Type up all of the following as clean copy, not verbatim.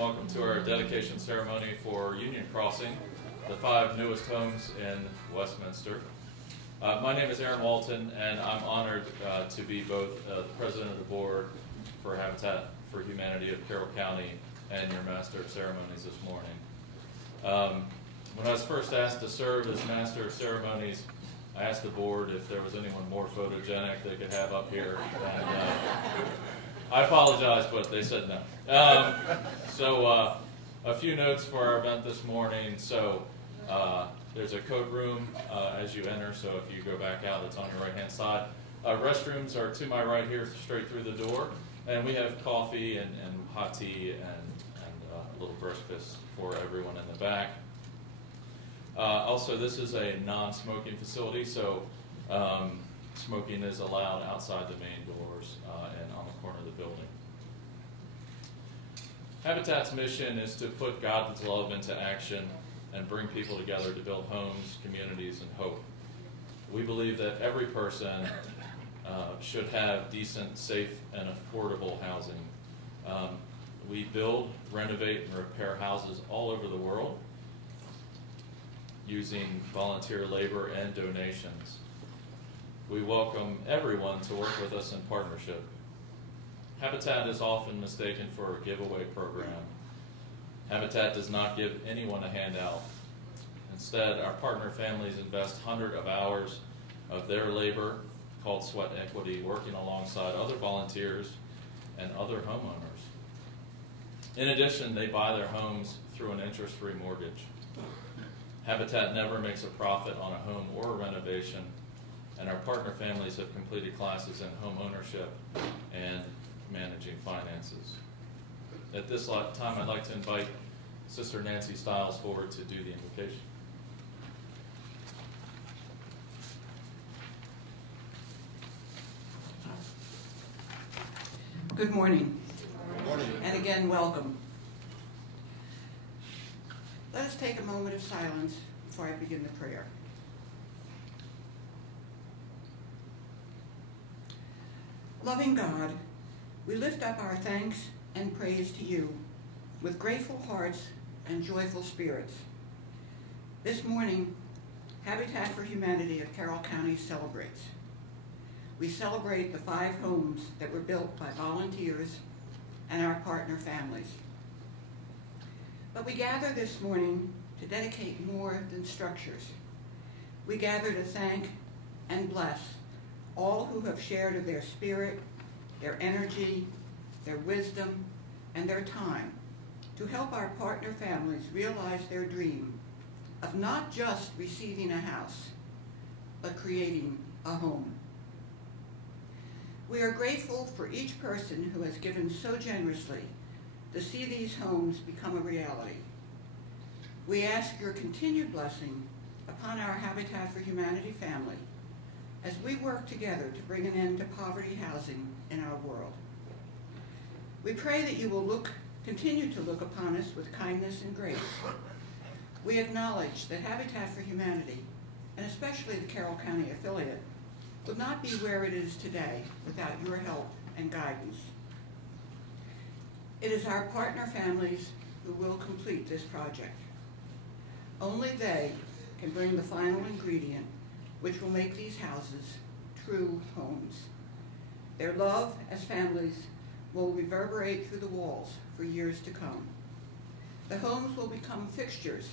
welcome to our dedication ceremony for Union Crossing, the 5 newest homes in Westminster. My name is Aaron Walton, and I'm honored to be both the president of the board for Habitat for Humanity of Carroll County and your master of ceremonies this morning. When I was first asked to serve as master of ceremonies, I asked the board if there was anyone more photogenic they could have up here. And, I apologize, but they said no. So a few notes for our event this morning. So there's a coat room as you enter, so if you go back out, it's on your right-hand side. Restrooms are to my right here, straight through the door. And we have coffee and hot tea and a little breakfast for everyone in the back. Also, this is a non-smoking facility, so smoking is allowed outside the main doors and on the corner of the building. Habitat's mission is to put God's love into action and bring people together to build homes, communities, and hope. We believe that every person should have decent, safe, and affordable housing. We build, renovate, and repair houses all over the world using volunteer labor and donations. We welcome everyone to work with us in partnership. Habitat is often mistaken for a giveaway program. Habitat does not give anyone a handout. Instead, our partner families invest hundreds of hours of their labor, called sweat equity, working alongside other volunteers and other homeowners. In addition, they buy their homes through an interest-free mortgage. Habitat never makes a profit on a home or a renovation, and our partner families have completed classes in home ownership and managing finances. At this time, I'd like to invite Sister Nancy Stiles forward to do the invocation. Good morning. Good morning. And again, welcome. Let us take a moment of silence before I begin the prayer. Loving God, we lift up our thanks and praise to you with grateful hearts and joyful spirits. This morning, Habitat for Humanity of Carroll County celebrates. We celebrate the 5 homes that were built by volunteers and our partner families. But we gather this morning to dedicate more than structures. We gather to thank and bless all who have shared of their spirit, their energy, their wisdom, and their time to help our partner families realize their dream of not just receiving a house, but creating a home. We are grateful for each person who has given so generously to see these homes become a reality. We ask your continued blessing upon our Habitat for Humanity family as we work together to bring an end to poverty housing in our world. We pray that you will continue to look upon us with kindness and grace. We acknowledge that Habitat for Humanity, and especially the Carroll County affiliate, would not be where it is today without your help and guidance. It is our partner families who will complete this project. Only they can bring the final ingredient which will make these houses true homes. Their love as families will reverberate through the walls for years to come. The homes will become fixtures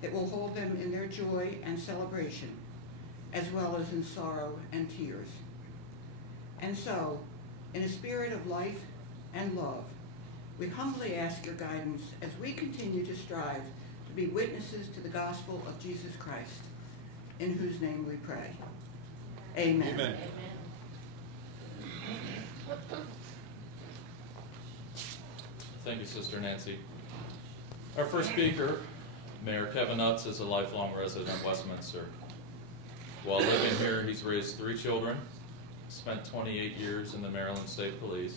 that will hold them in their joy and celebration, as well as in sorrow and tears. And so, in a spirit of life and love, we humbly ask your guidance as we continue to strive to be witnesses to the gospel of Jesus Christ, in whose name we pray. Amen. Amen. Thank you, Sister Nancy. Our first speaker, Mayor Kevin Utz, is a lifelong resident of Westminster. While living here, he's raised 3 children, spent 28 years in the Maryland State Police,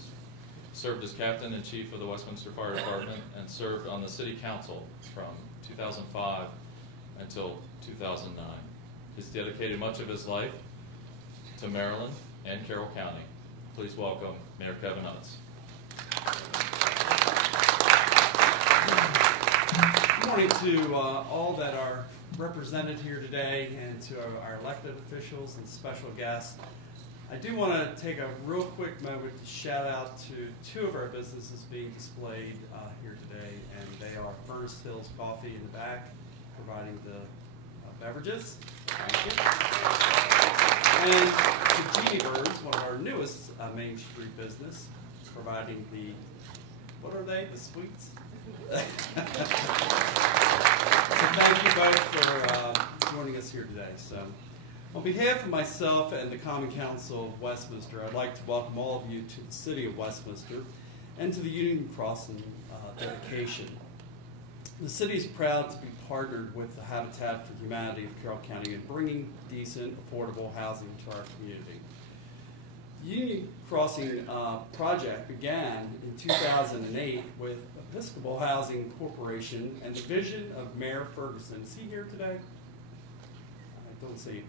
served as captain and chief of the Westminster Fire Department, and served on the city council from 2005 until 2009. He's dedicated much of his life to Maryland and Carroll County. Please welcome Mayor Kevin Utz. morning to all that are represented here today and to our elected officials and special guests. I do want to take a real quick moment to shout out to two of our businesses being displayed here today, and they are Furnace Hills Coffee in the back, providing the beverages. Thank you. And the Genie Birds, one of our newest Main Street business, providing the, what are they, the sweets? So thank you both for joining us here today. So, on behalf of myself and the Common Council of Westminster, I'd like to welcome all of you to the City of Westminster and to the Union Crossing dedication. The city is proud to be partnered with the Habitat for Humanity of Carroll County in bringing decent, affordable housing to our community. The Union Crossing project began in 2008 with Episcopal Housing Corporation and the vision of Mayor Ferguson. Is he here today? I don't see him.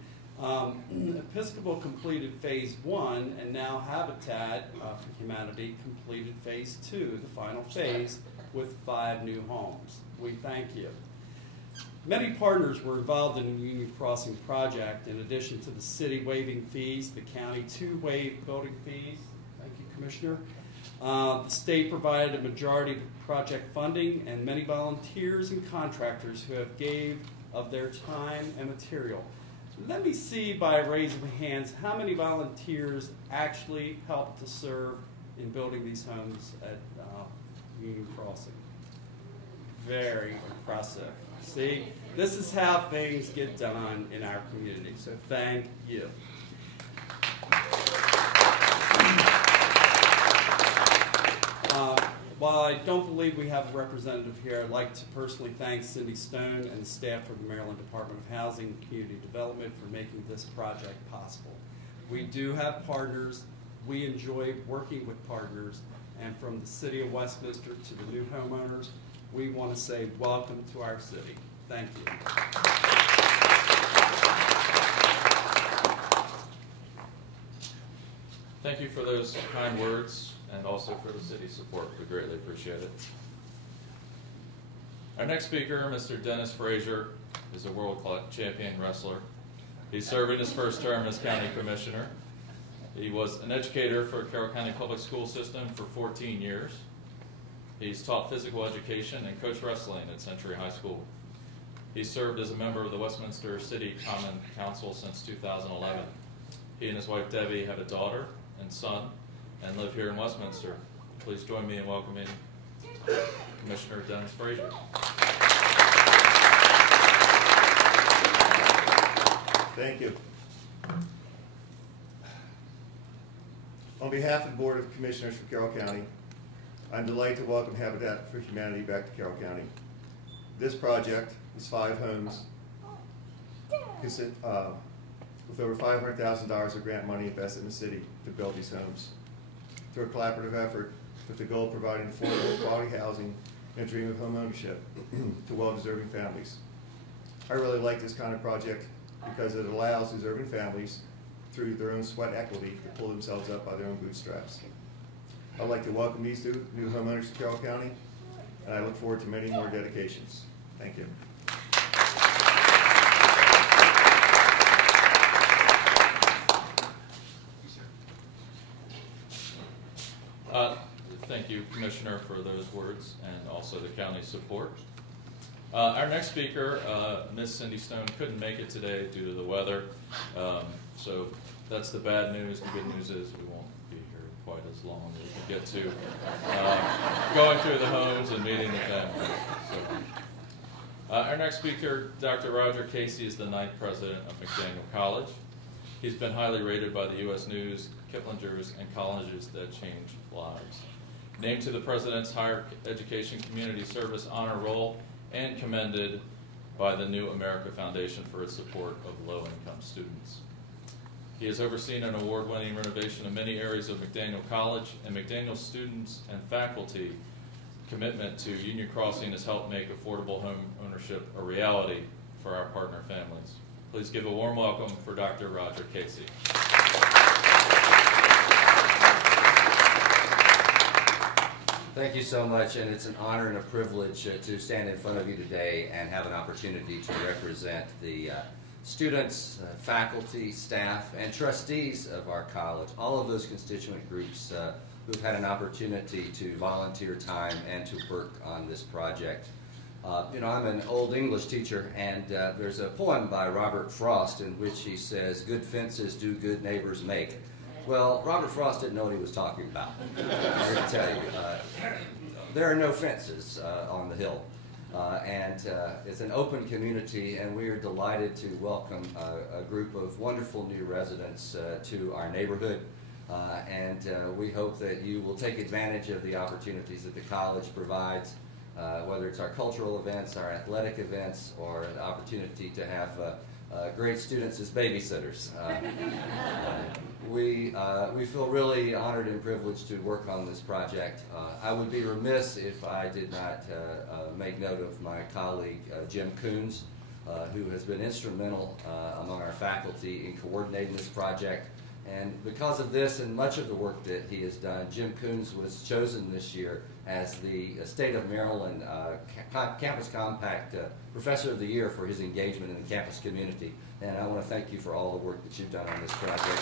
Episcopal completed phase 1, and now Habitat for Humanity completed phase 2, the final phase, with 5 new homes. We thank you. Many partners were involved in the Union Crossing project. In addition to the city waiving fees, the county too waived building fees. Thank you, Commissioner. The state provided a majority of project funding, and many volunteers and contractors who have gave of their time and material. Let me see by a raise of hands how many volunteers actually helped to serve in building these homes at Union Crossing. Very impressive. See, this is how things get done in our community, so thank you. While I don't believe we have a representative here, I'd like to personally thank Cindy Stone and the staff from the Maryland Department of Housing and Community Development for making this project possible. We do have partners. We enjoy working with partners. And from the City of Westminster to the new homeowners, we want to say welcome to our city. Thank you. Thank you for those kind words and also for the city's support. We greatly appreciate it. Our next speaker, Mr. Dennis Frazier, is a world-class champion wrestler. He's serving his first term as county commissioner. He was an educator for Carroll County Public School System for 14 years. He's taught physical education and coached wrestling at Century High School. He served as a member of the Westminster City Common Council since 2011. He and his wife Debbie have a daughter and son and live here in Westminster. Please join me in welcoming Commissioner Dennis Frazier. Thank you. On behalf of the Board of Commissioners for Carroll County, I'm delighted to welcome Habitat for Humanity back to Carroll County. This project is 5 homes with over $500,000 of grant money invested in the city to build these homes. Through a collaborative effort with the goal of providing affordable quality housing and a dream of home ownership to well-deserving families. I really like this kind of project because it allows deserving families through their own sweat equity to pull themselves up by their own bootstraps. I'd like to welcome these two new homeowners to Carroll County, and I look forward to many more dedications. Thank you. Thank you, Commissioner, for those words and also the county's support. Our next speaker, Ms. Cindy Stone, couldn't make it today due to the weather, so that's the bad news. The good news is we won't be here quite as long as we get to going through the homes and meeting the families. So, our next speaker, Dr. Roger Casey, is the 9th president of McDaniel College. He's been highly rated by the U.S. News, Kiplinger's, and Colleges That Change Lives. Named to the President's Higher Education Community Service Honor Roll and commended by the New America Foundation for its support of low-income students. He has overseen an award-winning renovation of many areas of McDaniel College, and McDaniel students and faculty commitment to Union Crossing has helped make affordable home ownership a reality for our partner families. Please give a warm welcome for Dr. Roger Casey. Thank you so much, and it's an honor and a privilege to stand in front of you today and have an opportunity to represent the students, faculty, staff, and trustees of our college, all of those constituent groups who've had an opportunity to volunteer time and to work on this project. You know, I'm an old English teacher, and there's a poem by Robert Frost in which he says, "Good fences do good neighbors make." Well, Robert Frost didn't know what he was talking about. I'm here to tell you. There are no fences on the Hill. And it's an open community, and we are delighted to welcome a group of wonderful new residents to our neighborhood. And we hope that you will take advantage of the opportunities that the college provides, whether it's our cultural events, our athletic events, or the opportunity to have great students as babysitters. We feel really honored and privileged to work on this project. I would be remiss if I did not make note of my colleague Jim Coons, who has been instrumental among our faculty in coordinating this project. And because of this and much of the work that he has done, Jim Coons was chosen this year as the State of Maryland Campus Compact Professor of the Year for his engagement in the campus community. And I want to thank you for all the work that you've done on this project.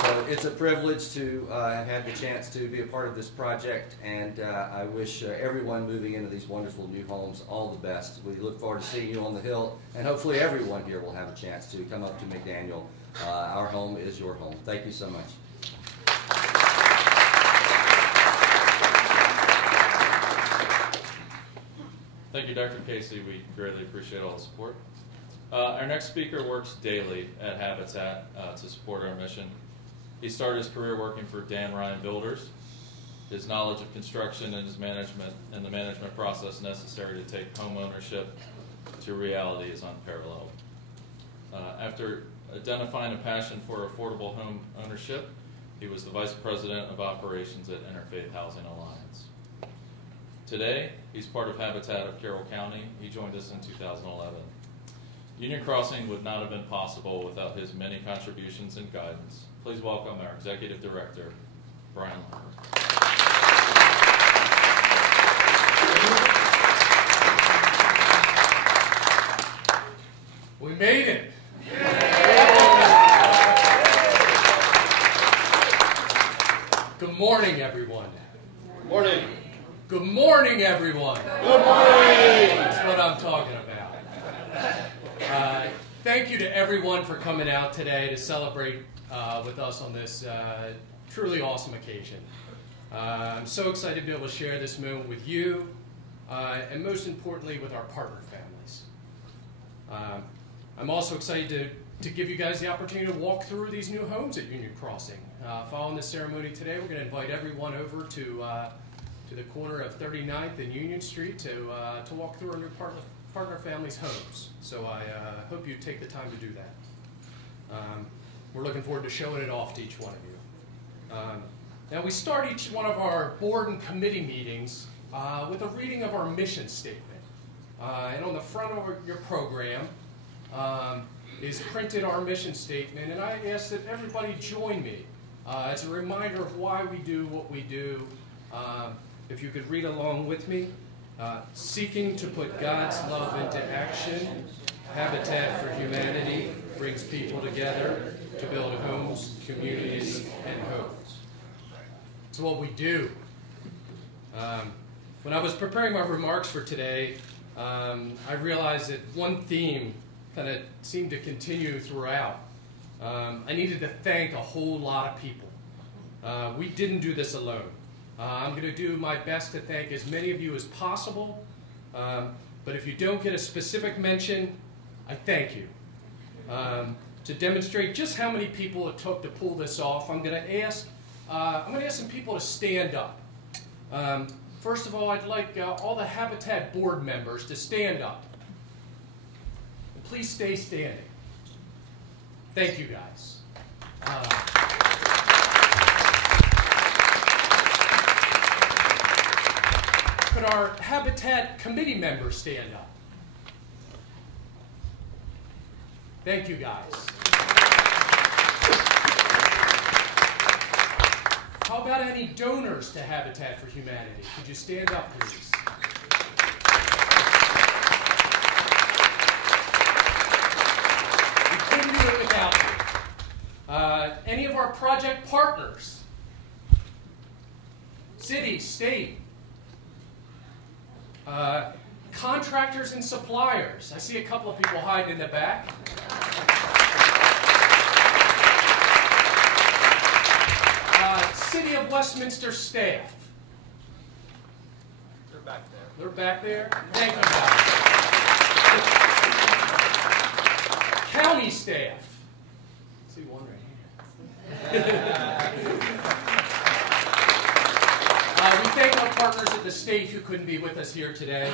So it's a privilege to have had the chance to be a part of this project, and I wish everyone moving into these wonderful new homes all the best. We look forward to seeing you on the Hill, and hopefully everyone here will have a chance to come up to McDaniel. Our home is your home. Thank you so much. Thank you, Dr. Casey. We greatly appreciate all the support. Our next speaker works daily at Habitat to support our mission. He started his career working for Dan Ryan Builders. His knowledge of construction and his management and the management process necessary to take home ownership to reality is unparalleled. After identifying a passion for affordable home ownership, he was the Vice President of Operations at Interfaith Housing Alliance. Today, he's part of Habitat of Carroll County. He joined us in 2011. Union Crossing would not have been possible without his many contributions and guidance. Please welcome our Executive Director, Brian Lumber. We made it. Good morning, everyone. Morning. Good morning, everyone. Good morning. That's what I'm talking about. Thank you to everyone for coming out today to celebrate with us on this truly awesome occasion. I'm so excited to be able to share this moment with you, and most importantly, with our partner families. I'm also excited to give you guys the opportunity to walk through these new homes at Union Crossing. Following this ceremony today, we're going to invite everyone over to the corner of 39th and Union Street to walk through our new partner families' homes. So I hope you take the time to do that. We're looking forward to showing it off to each one of you. Now we start each one of our board and committee meetings with a reading of our mission statement. And on the front of your program is printed our mission statement, and I ask that everybody join me as a reminder of why we do what we do. If you could read along with me. Seeking to put God's love into action, Habitat for Humanity brings people together to build homes, communities, and hopes. It's what we do. When I was preparing my remarks for today, I realized that one theme kind of seemed to continue throughout. I needed to thank a whole lot of people. We didn't do this alone. I'm going to do my best to thank as many of you as possible, but if you don't get a specific mention, I thank you. To demonstrate just how many people it took to pull this off, I'm going to ask some people to stand up. First of all, I'd like all the Habitat board members to stand up. And please stay standing. Thank you, guys. Could our Habitat committee members stand up? Thank you, guys. How about any donors to Habitat for Humanity? Could you stand up, please? We couldn't do it without you. Any of our project partners? City, state, contractors and suppliers. I see a couple of people hiding in the back. City of Westminster staff. They're back there. They're back there? Thank you, guys. County staff. I see one right here. We thank our partners at the state who couldn't be with us here today.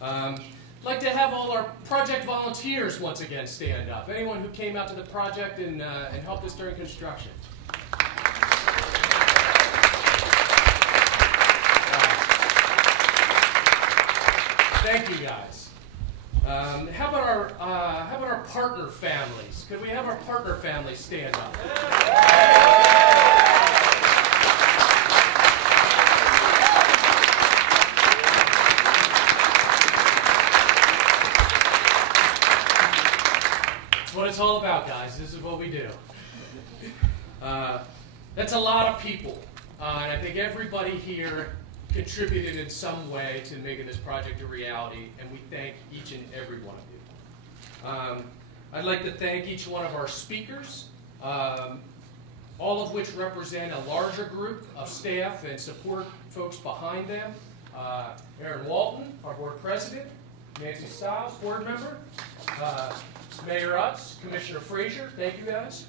I'd like to have all our project volunteers once again stand up. Anyone who came out to the project and helped us during construction. Thank you, guys. How about our partner families? Could we have our partner families stand up? That's what it's all about, guys. This is what we do. That's a lot of people, and I think everybody here contributed in some way to making this project a reality, and we thank each and every one of you. I'd like to thank each one of our speakers, all of which represent a larger group of staff and support folks behind them. Aaron Walton, our board president, Nancy Stiles, board member, Mayor Utz, Commissioner Frazier, thank you guys.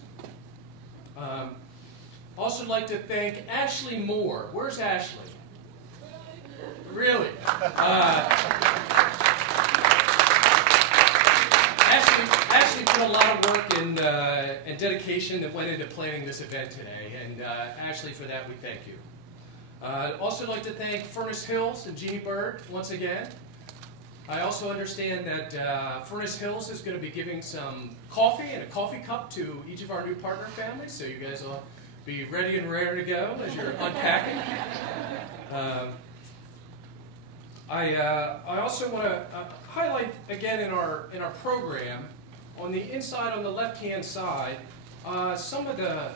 Also like to thank Ashley Moore. Where's Ashley? Really? Ashley put a lot of work and dedication that went into planning this event today, and Ashley, for that, we thank you. I'd also like to thank Furnace Hills and Jeannie Bird once again. I also understand that Furnace Hills is going to be giving some coffee and a coffee cup to each of our new partner families, so you guys will be ready and raring to go as you're unpacking. I also want to highlight again in our program, on the inside, on the left-hand side, some of the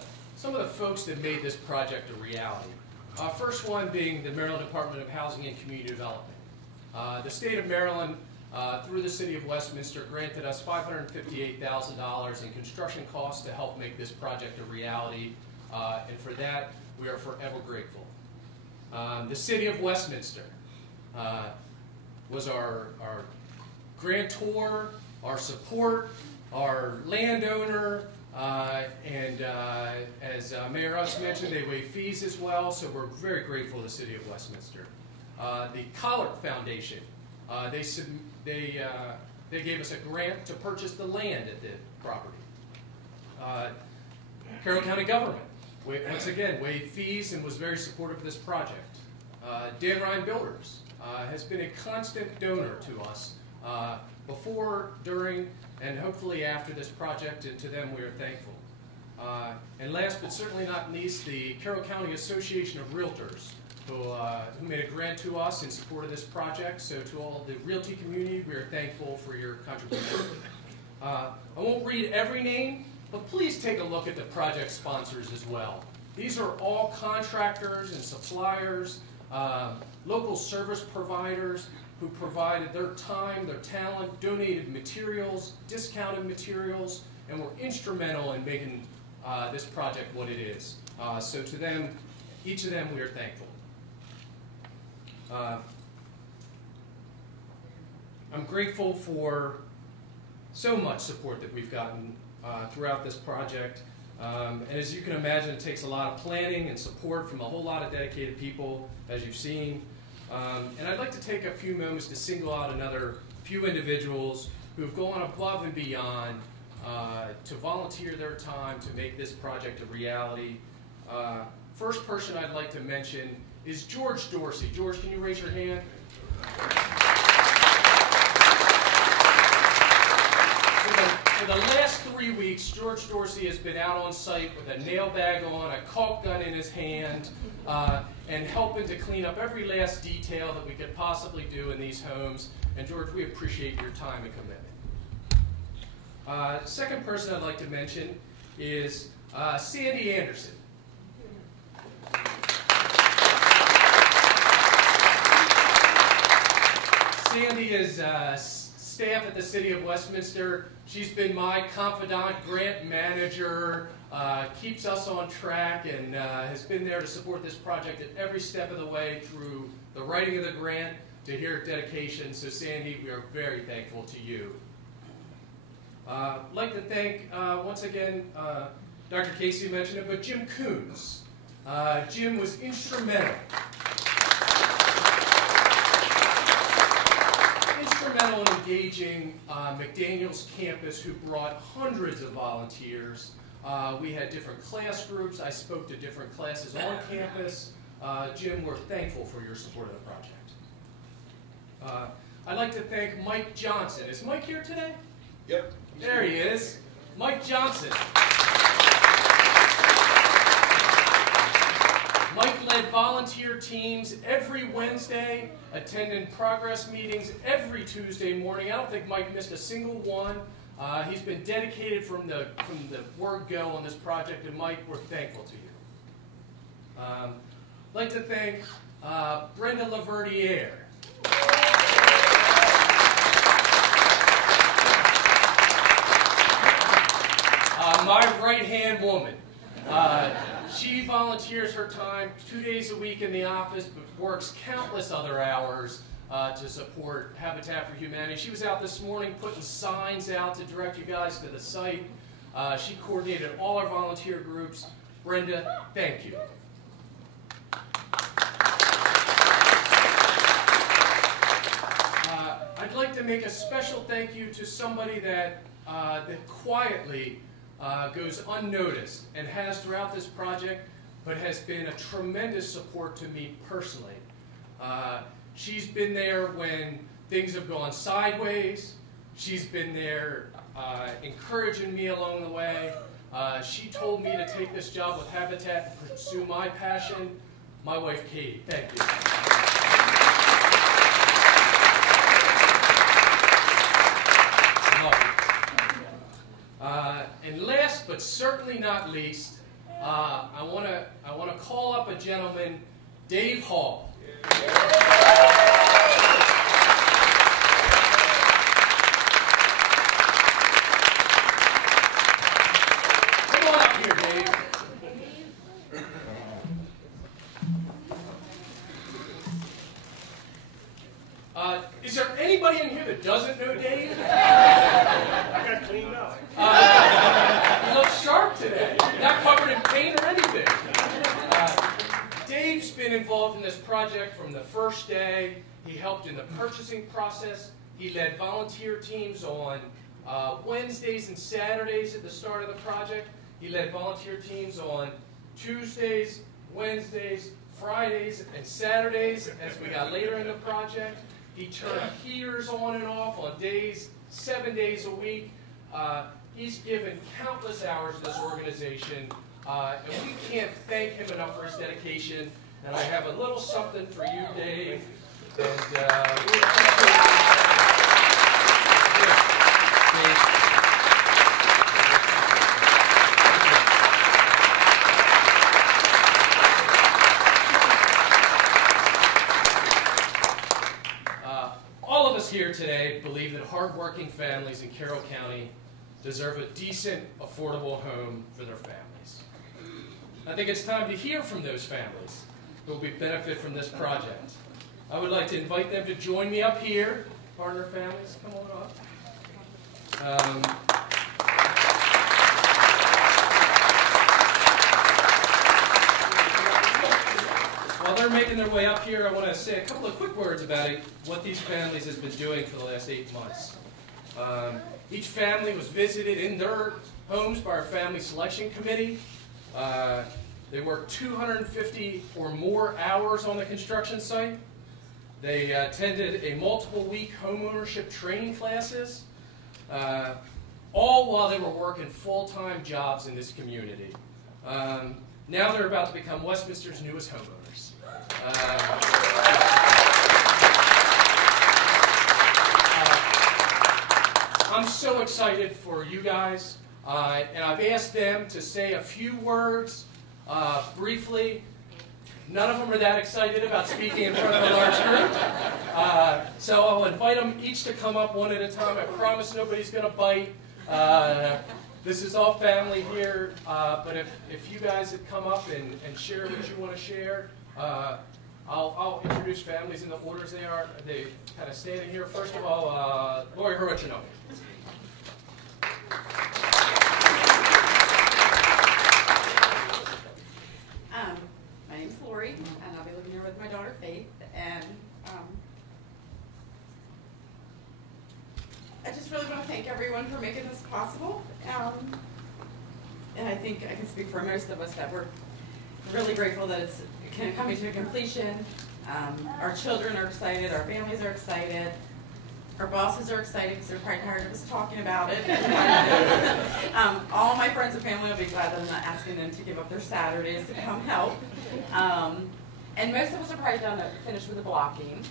folks that made this project a reality. First one being the Maryland Department of Housing and Community Development. The state of Maryland, through the city of Westminster, granted us $558,000 in construction costs to help make this project a reality, and for that, we are forever grateful. The city of Westminster was our grantor, our support, our landowner, and as Mayor Utz mentioned, they waive fees as well, so we're very grateful to the city of Westminster. The Collard Foundation, they gave us a grant to purchase the land at the property. Carroll County government, once again, waived fees and was very supportive of this project. Dan Ryan Builders has been a constant donor to us before, during, and hopefully after this project, and to them we are thankful. And last but certainly not least, the Carroll County Association of Realtors, who made a grant to us in support of this project. So to all the realty community, we are thankful for your contribution. I won't read every name, but please take a look at the project sponsors as well. These are all contractors and suppliers, local service providers who provided their time, their talent, donated materials, discounted materials, and were instrumental in making this project what it is. So to them, each of them, we are thankful. I'm grateful for so much support that we've gotten throughout this project. And as you can imagine, it takes a lot of planning and support from a whole lot of dedicated people, as you've seen. And I'd like to take a few moments to single out another few individuals who have gone above and beyond to volunteer their time to make this project a reality. First person I'd like to mention is George Dorsey. George, can you raise your hand? For the last 3 weeks, George Dorsey has been out on site with a nail bag on, a caulk gun in his hand, and helping to clean up every last detail that we could possibly do in these homes. And George, we appreciate your time and commitment. Second person I'd like to mention is Sandy Anderson. Sandy is staff at the City of Westminster. She's been my confidant, grant manager, keeps us on track, and has been there to support this project at every step of the way through the writing of the grant to here at dedication. So Sandy, we are very thankful to you. I'd like to thank, once again, Dr. Casey mentioned it, but Jim Coons. Jim was instrumental in engaging McDaniel's campus, who brought hundreds of volunteers. We had different class groups. I spoke to different classes on campus. Jim, we're thankful for your support of the project. I'd like to thank Mike Johnson. Is Mike here today? Yep. There he is. Mike Johnson. Mike led volunteer teams every Wednesday, attended progress meetings every Tuesday morning. I don't think Mike missed a single one. He's been dedicated from the word go on this project, and Mike, we're thankful to you. I'd like to thank Brenda Laverdiere. My right-hand woman. She volunteers her time 2 days a week in the office, but works countless other hours to support Habitat for Humanity. She was out this morning putting signs out to direct you guys to the site. She coordinated all our volunteer groups. Brenda, thank you. I'd like to make a special thank you to somebody that quietly goes unnoticed and has throughout this project, but has been a tremendous support to me personally. She's been there when things have gone sideways. She's been there encouraging me along the way. She told me to take this job with Habitat and pursue my passion. My wife, Katie. Thank you. And last but certainly not least, I want to call up a gentleman, Dave Hall. Come on up here, Dave. Is there anybody in here that doesn't know Dave? I got cleaned up. You look sharp today. Not covered in paint or anything. Dave's been involved in this project from the first day. He helped in the purchasing process. He led volunteer teams on Wednesdays and Saturdays at the start of the project. He led volunteer teams on Tuesdays, Wednesdays, Fridays, and Saturdays as we got later in the project. He turned heaters on and off on days, 7 days a week. He's given countless hours to this organization, and we can't thank him enough for his dedication. And I have a little something for you, Dave. And we appreciate all of us here today believe that hardworking families in Carroll County deserve a decent, affordable home for their families. I think it's time to hear from those families who will benefit from this project. I would like to invite them to join me up here. Partner families, come on up. While they're making their way up here, I want to say a couple of quick words about what these families have been doing for the last 8 months. Each family was visited in their homes by our Family Selection Committee. They worked 250 or more hours on the construction site. They attended a multiple-week homeownership training classes. all while they were working full-time jobs in this community. Now they're about to become Westminster's newest homeowners. I'm so excited for you guys, and I've asked them to say a few words briefly. None of them are that excited about speaking in front of a large group. So I'll invite them each to come up one at a time. I promise nobody's going to bite. This is all family here, but if you guys would come up and share what you want to share, I'll introduce families in the orders they are. They kind of standing here. First of all, Lori Horwich-Anomi. My name's Lori, and I'll be living here with my daughter Faith. And I just really want to thank everyone for making this possible. And I think I can speak for most of us that we're really grateful that it's coming to completion. Our children are excited, our families are excited, our bosses are excited because they're probably tired of us talking about it. All my friends and family will be glad that I'm not asking them to give up their Saturdays to come help. And most of us are probably done finished with the blocking.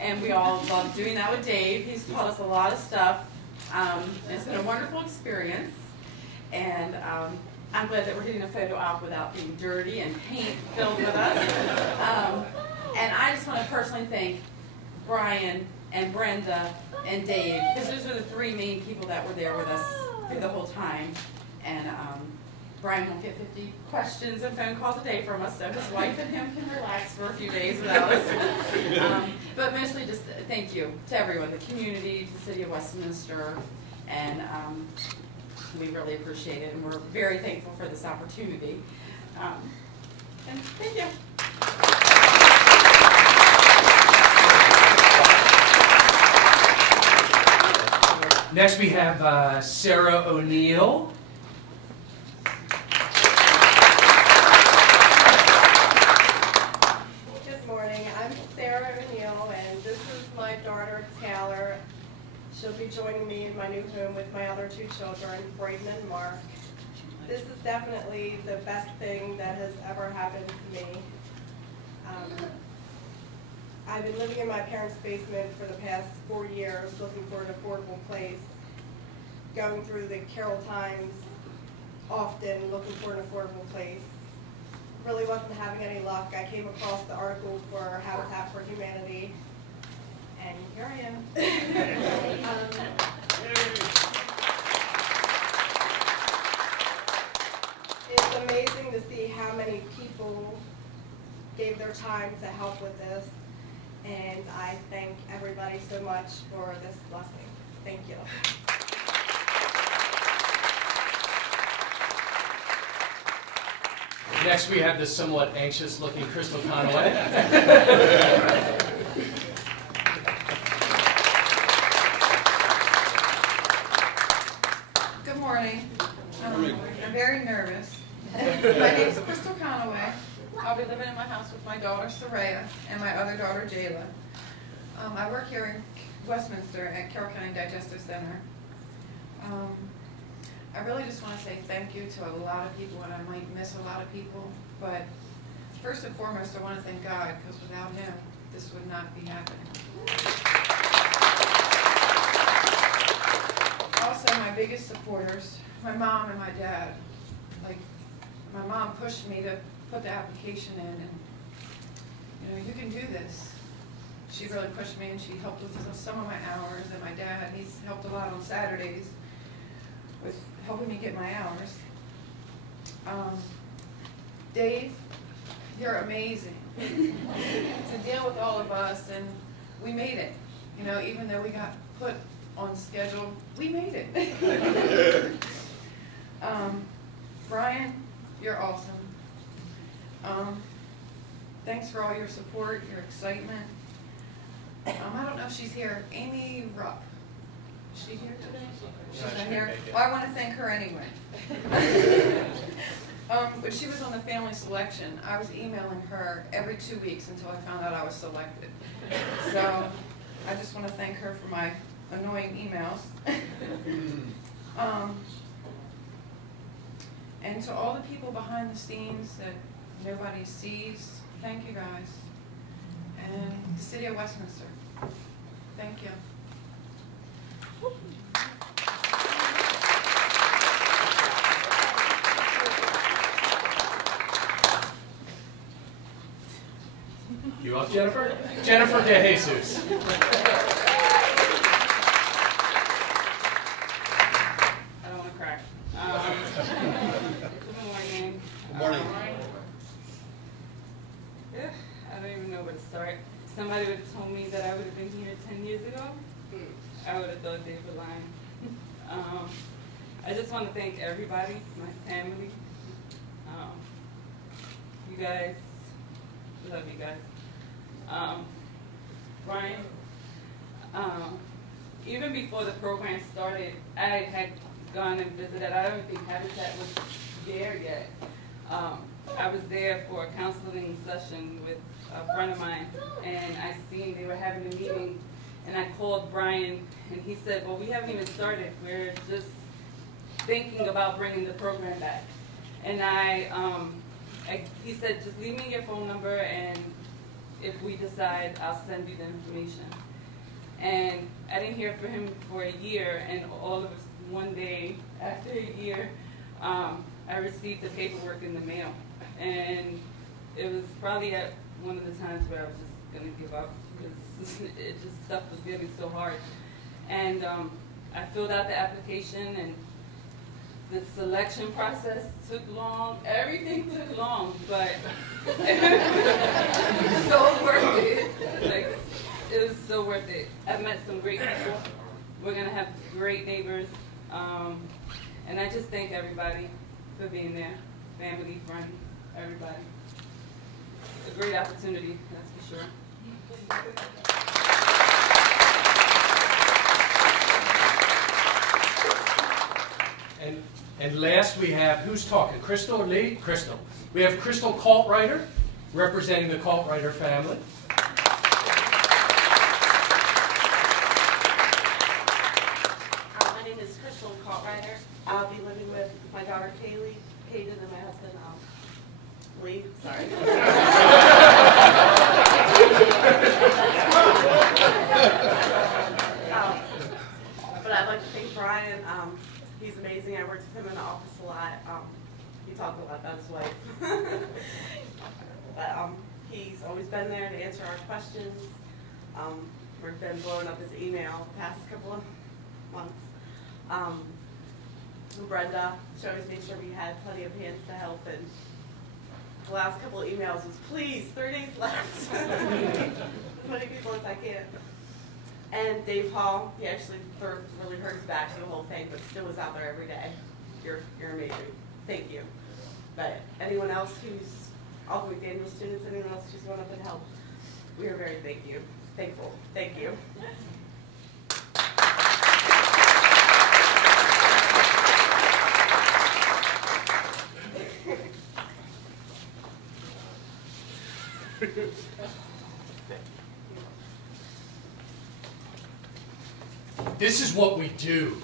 And we all love doing that with Dave. He's taught us a lot of stuff. It's been a wonderful experience. And I'm glad that we're getting a photo op without being dirty and paint filled with us. And I just want to personally thank Brian and Brenda and Dave, because those are the three main people that were there with us through the whole time. And Brian won't get 50 questions and phone calls a day from us, so his wife and him can relax for a few days without us. But mostly just thank you to everyone, the community, the city of Westminster, and we really appreciate it, and we're very thankful for this opportunity. And thank you. Next we have Sarah O'Neill. Good morning. I'm Sarah O'Neill, and this is my daughter Taylor. She'll be joining me in my new home with my other two children, Braden and Mark. This is definitely the best thing that has ever happened to me. I've been living in my parents' basement for the past 4 years, looking for an affordable place, going through the Carroll Times often, looking for an affordable place. Really wasn't having any luck. I came across the article for Habitat for Humanity, and here I am. It's amazing to see how many people gave their time to help with this. And I thank everybody so much for this blessing. Thank you. Next we have the somewhat anxious-looking Crystal Conway. Good morning. I'm very nervous. My name is Crystal Conway. I'll be living in my house with my daughter, Soraya, and my other daughter, Jayla. I work here in Westminster at Carroll County Digestive Center. I really just want to say thank you to a lot of people, and I might miss a lot of people, but first and foremost, I want to thank God, because without Him, this would not be happening. Also, my biggest supporters, my mom and my dad. Like, my mom pushed me to put the application in, and you can do this. She really pushed me, and she helped with some of my hours, and my dad, he's helped a lot on Saturdays with helping me get my hours. Dave, you're amazing to deal with all of us, and we made it. Even though we got put on schedule, we made it. Brian, you're awesome. Thanks for all your support, your excitement. I don't know if she's here. Amy Rupp. Is she here today? She's not here. Well, I want to thank her anyway. When she was on the family selection, I was emailing her every 2 weeks until I found out I was selected. So I just want to thank her for my annoying emails. And to all the people behind the scenes that nobody sees, thank you guys. And the City of Westminster, thank you. You up, Jennifer? Jennifer De Jesus. I don't want to cry. Good morning. Good morning. I don't even know where to start. If somebody would have told me that I would have been here 10 years ago, I would have thought they were lying. I just want to thank everybody, my family, you guys. Love you guys. Brian, even before the program started, I had gone and visited. I don't think Habitat was there yet. I was there for a counseling session with a friend of mine, and I seen they were having a meeting, and I called Brian, and he said, well, we haven't even started. We're just thinking about bringing the program back. And he said, just leave me your phone number, and if we decide, I'll send you the information. And I didn't hear from him for a year, and all of us, one day after a year, I received the paperwork in the mail. And it was probably at one of the times where I was just going to give up, because stuff was getting so hard. And I filled out the application, and the selection process took long. Everything took long, but it was so worth it. Like, it was so worth it. I've met some great people. We're going to have great neighbors. And I just thank everybody for being there. Family, friends, everybody. It's a great opportunity, that's for sure. And last we have, who's talking? Crystal or Lee? Crystal. We have Crystal Kaltreiter, representing the Kaltreiter family. My name is Crystal Kaltreiter. I'll be living with my daughter Kaylee, Hayden, and my husband Lee. Sorry. But I'd like to thank Brian. He's amazing. I worked with him in the office a lot. He talked a lot about his wife. But he's always been there to answer our questions. We've been blowing up his email the past couple of months. Brenda, she always made sure we had plenty of hands to help. And the last couple of emails was, please, 3 days left. As many people as I can. And Dave Hall, he actually really hurt his back through the whole thing, but still was out there every day. You're amazing. Thank you. But anyone else who's, all the McDaniel students, anyone else who's gone up and helped, we are very thankful. Thank you. This is what we do.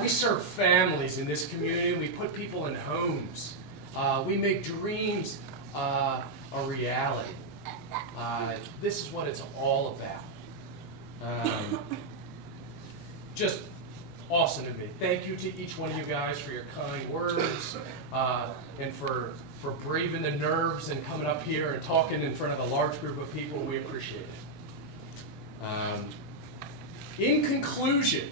We serve families in this community. We put people in homes. We make dreams a reality. This is what it's all about. Just awesome to me. Thank you to each one of you guys for your kind words and for braving the nerves and coming up here and talking in front of a large group of people. We appreciate it. In conclusion,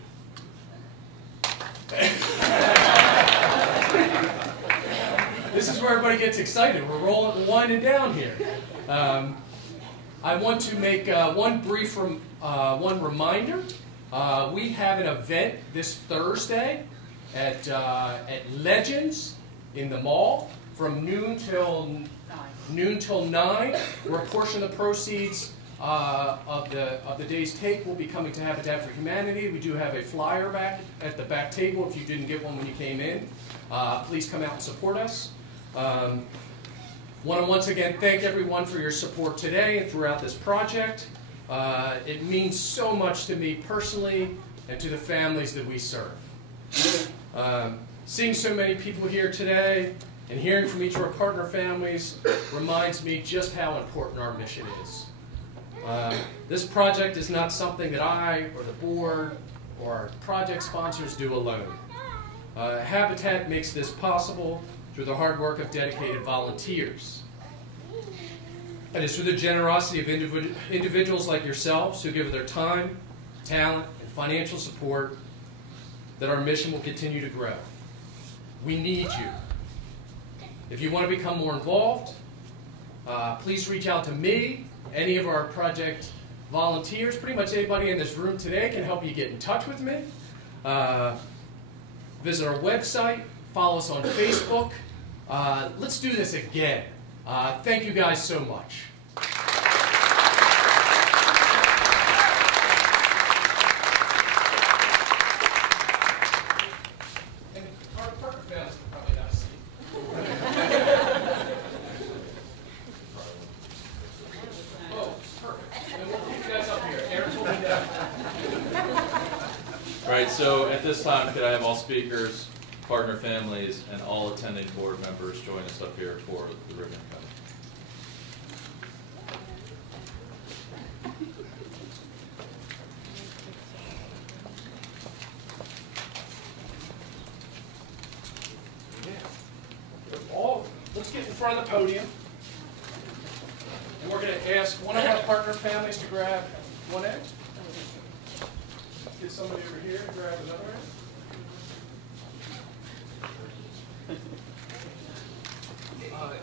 this is where everybody gets excited. We're winding down here. I want to make one brief reminder. We have an event this Thursday at Legends in the mall from noon till 9, where a portion of the proceeds of the day's take will be coming to Habitat for Humanity. We do have a flyer back at the back table if you didn't get one when you came in. Please come out and support us. Want to once again thank everyone for your support today and throughout this project. It means so much to me personally and to the families that we serve. Seeing so many people here today and hearing from each of our partner families reminds me just how important our mission is. This project is not something that I or the board or our project sponsors do alone. Habitat makes this possible through the hard work of dedicated volunteers. And it's through the generosity of individuals like yourselves who give their time, talent, and financial support that our mission will continue to grow. We need you. If you want to become more involved, please reach out to me, any of our project volunteers. Pretty much anybody in this room today can help you get in touch with me. Visit our website, follow us on Facebook. Let's do this again. Thank you guys so much. And our partner families can probably have a seat. Oh, perfect. And we'll keep you guys up here. Aaron's will be down. All right, so at this time, could I have all speakers, partner families, and all attending board members join us up here for the ribbon cutting? Let's get in front of the podium. And we're going to ask one of our partner families to grab one end. Get somebody over here to grab another end.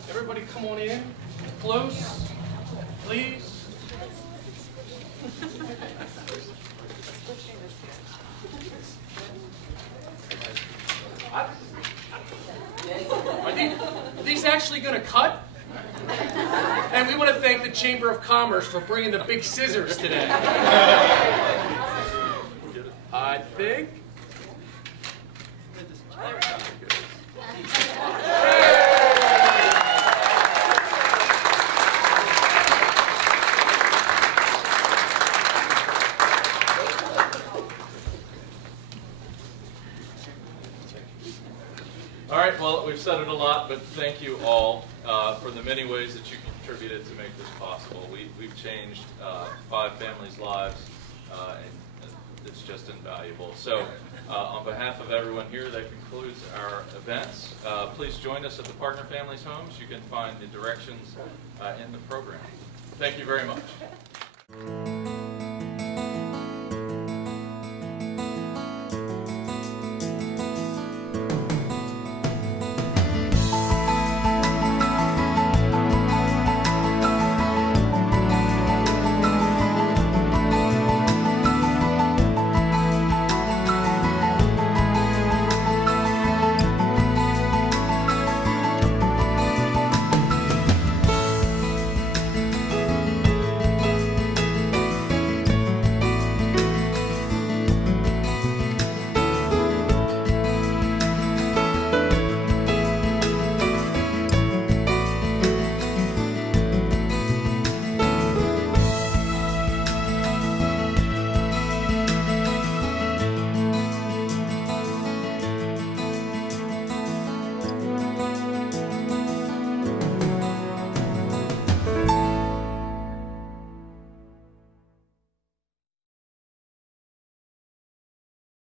Everybody come on in. Close, please. Are these actually going to cut? And we want to thank the Chamber of Commerce for bringing the big scissors today. I think. All right, well, we've said it a lot, but thank you all for the many ways that you contributed to make this possible. We've changed 5 families' lives, and it's just invaluable. So on behalf of everyone here, that concludes our events. Please join us at the Partner Families Homes. You can find the directions in the program. Thank you very much.